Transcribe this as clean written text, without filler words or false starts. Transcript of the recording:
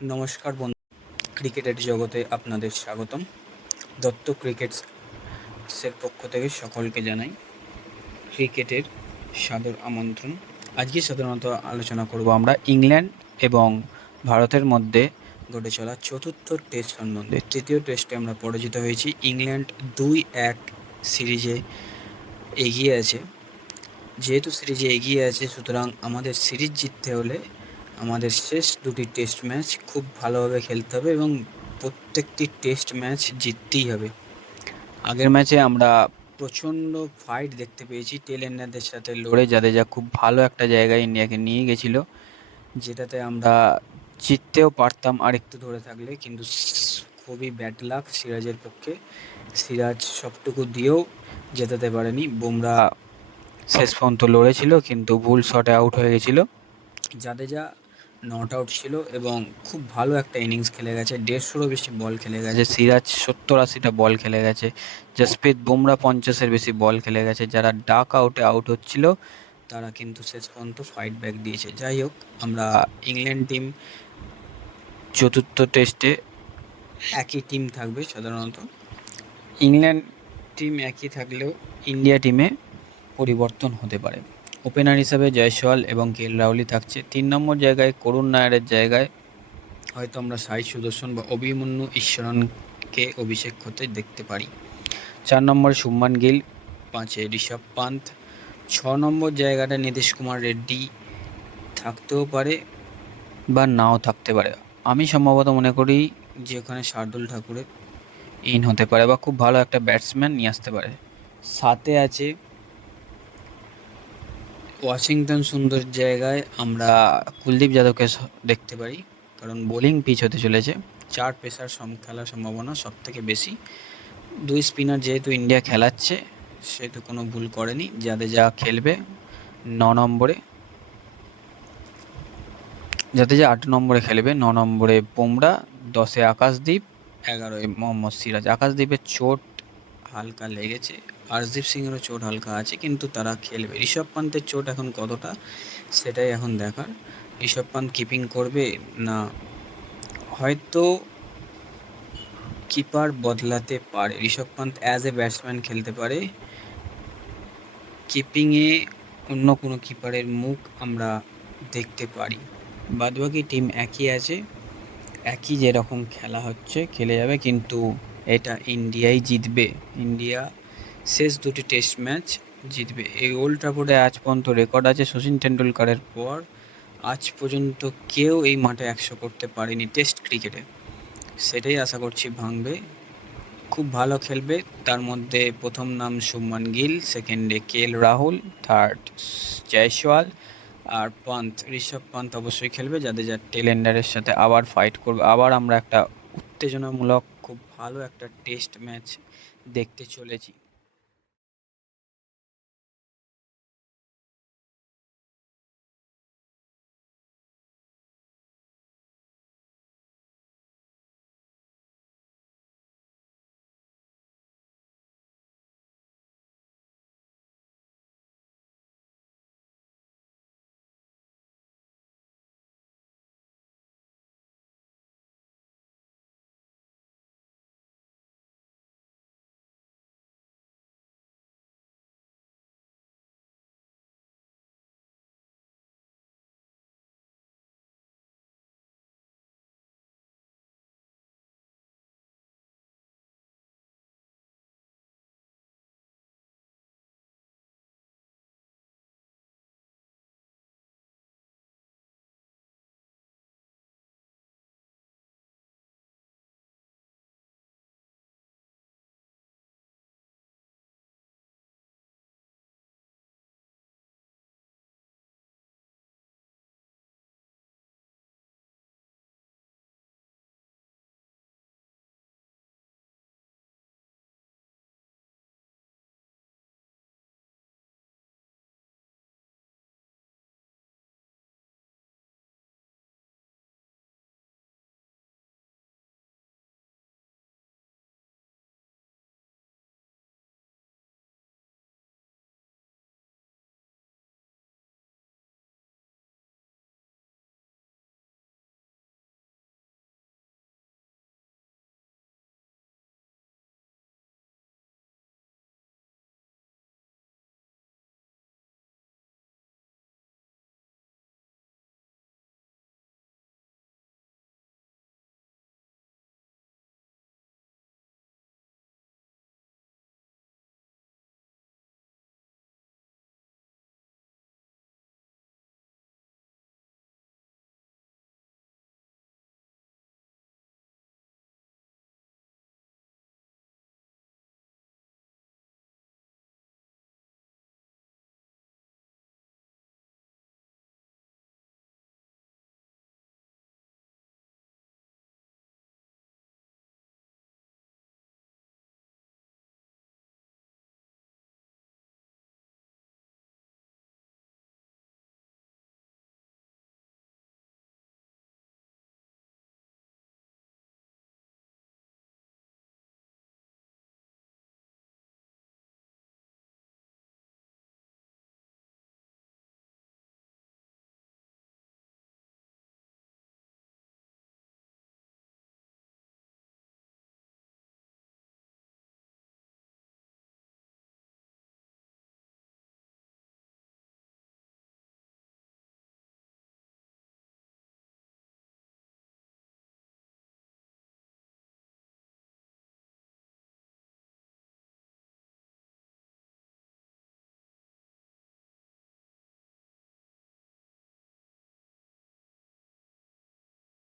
নমস্কার বন্ধু, ক্রিকেটের জগতে আপনাদের স্বাগতম। দত্ত ক্রিকেটসের পক্ষ থেকে সকলকে জানাই ক্রিকেটের সাদর আমন্ত্রণ। আজকে সাধারণত আলোচনা করব আমরা ইংল্যান্ড এবং ভারতের মধ্যে ঘটে চলা চতুর্থ টেস্ট সম্বন্ধে। তৃতীয় টেস্টে আমরা পরাজিত হয়েছি। ইংল্যান্ড 2-1 সিরিজে এগিয়ে আছে। যেহেতু সিরিজে এগিয়ে আছে, সুতরাং আমাদের সিরিজ জিততে হলে আমাদের শেষ দুটি টেস্ট ম্যাচ খুব ভালোভাবে খেলতে হবে এবং প্রত্যেকটি টেস্ট ম্যাচ জিততেই হবে। আগের ম্যাচে আমরা প্রচণ্ড ফাইট দেখতে পেয়েছি টেল এন্ডারদের সাথে লড়ে। জাদেজা খুব ভালো একটা জায়গায় ইন্ডিয়াকে নিয়ে গেছিল, যেটাতে আমরা জিততেও পারতাম আর একটু ধরে থাকলে, কিন্তু খুবই ব্যাড লাক সিরাজের পক্ষে। সিরাজ সবটুকু দিয়েও জেতাতে পারেনি। বুমরা শেষ পর্যন্ত লড়েছিল কিন্তু ভুল শটে আউট হয়ে গেছিল। জাদেজা নট আউট ছিল এবং খুব ভালো একটা ইনিংস খেলে গেছে। 150-রও বেশি বল খেলে গেছে। সিরাজ 70-80টা বল খেলে গেছে। জসপ্রীত বুমরা 50-এর বেশি বল খেলে গেছে। যারা ডাক আউটে আউট হচ্ছিল তারা কিন্তু শেষ পর্যন্ত ফাইট ব্যাক দিয়েছে। যাই হোক, আমরা ইংল্যান্ড টিম চতুর্থ টেস্টে একই টিম থাকবে। সাধারণত ইংল্যান্ড টিম একই থাকলেও ইন্ডিয়া টিমে পরিবর্তন হতে পারে। ওপেনার হিসাবে জয়সওয়াল এবং কেএল রাহুলই থাকছে। 3 নম্বর জায়গায় করুণ নায়ারের জায়গায় হয়তো আমরা সাই সুদর্শন বা অভিমন্যু ঈশ্বরনকে অভিষেক হতে দেখতে পারি। 4 নম্বরে শুভমান গিল, 5-এ ঋষভ পান্ত। 6 নম্বর জায়গাটা নীতিশ কুমার রেড্ডি থাকতেও পারে বা নাও থাকতে পারে। আমি সম্ভবত মনে করি যে ওখানে শার্দুল ঠাকুরের ইন হতে পারে বা খুব ভালো একটা ব্যাটসম্যান নিয়ে আসতে পারে। 7-এ আছে ওয়াশিংটন সুন্দর জায়গায় আমরা কুলদীপ যাদবকে দেখতে পারি, কারণ বোলিং পিচ হতে চলেছে। 4 পেসার খেলার সম্ভাবনা সব থেকে বেশি। 2 স্পিনার যেহেতু ইন্ডিয়া খেলাচ্ছে, সেহেতু কোনো ভুল করেনি। জাদেজা খেলবে 9 নম্বরে, জাদেজা 8 নম্বরে খেলবে। 9 নম্বরে বুমরা, 10-এ আকাশদীপ, 11-এ মোহাম্মদ সিরাজ। আকাশদীপের চোট হালকা লেগেছে, আর্শদীপ সিংয়েরও চোট হালকা আছে, কিন্তু তারা খেলবে। ঋষভ পান্তের চোট এখন কতটা, সেটাই এখন দেখার। ঋষভ পান্ত কিপিং করবে না হয়তো কিপার বদলাতে পারে। Rishabh Pant as a batsman খেলতে পারে, কিপিংয়ে অন্য কোনো কিপারের মুখ আমরা দেখতে পারি। বাদবাকি টিম একই আছে, একই যেরকম খেলা হচ্ছে খেলে যাবে, কিন্তু এটা ইন্ডিয়াই জিতবে। ইন্ডিয়া শেষ দুটি টেস্ট ম্যাচ জিতবে। এই ওল্ড ট্রাফোর্ডে আজ পর্যন্ত রেকর্ড আছে সচিন টেন্ডুলকারের পর আজ পর্যন্ত কেউ এই মাঠে 100 করতে পারেনি টেস্ট ক্রিকেটে। সেটাই আশা করছি ভাঙবে, খুব ভালো খেলবে। তার মধ্যে প্রথম নাম শুভমান গিল, সেকেন্ডে কেএল রাহুল, থার্ড জয়সওয়াল, আর পান্ত, ঋষভ পান্ত অবশ্যই খেলবে। যাদের টেল এন্ডারের সাথে আবার ফাইট করবে। আবার আমরা একটা উত্তেজনামূলক খুব ভালো একটা টেস্ট ম্যাচ দেখতে চলেছি।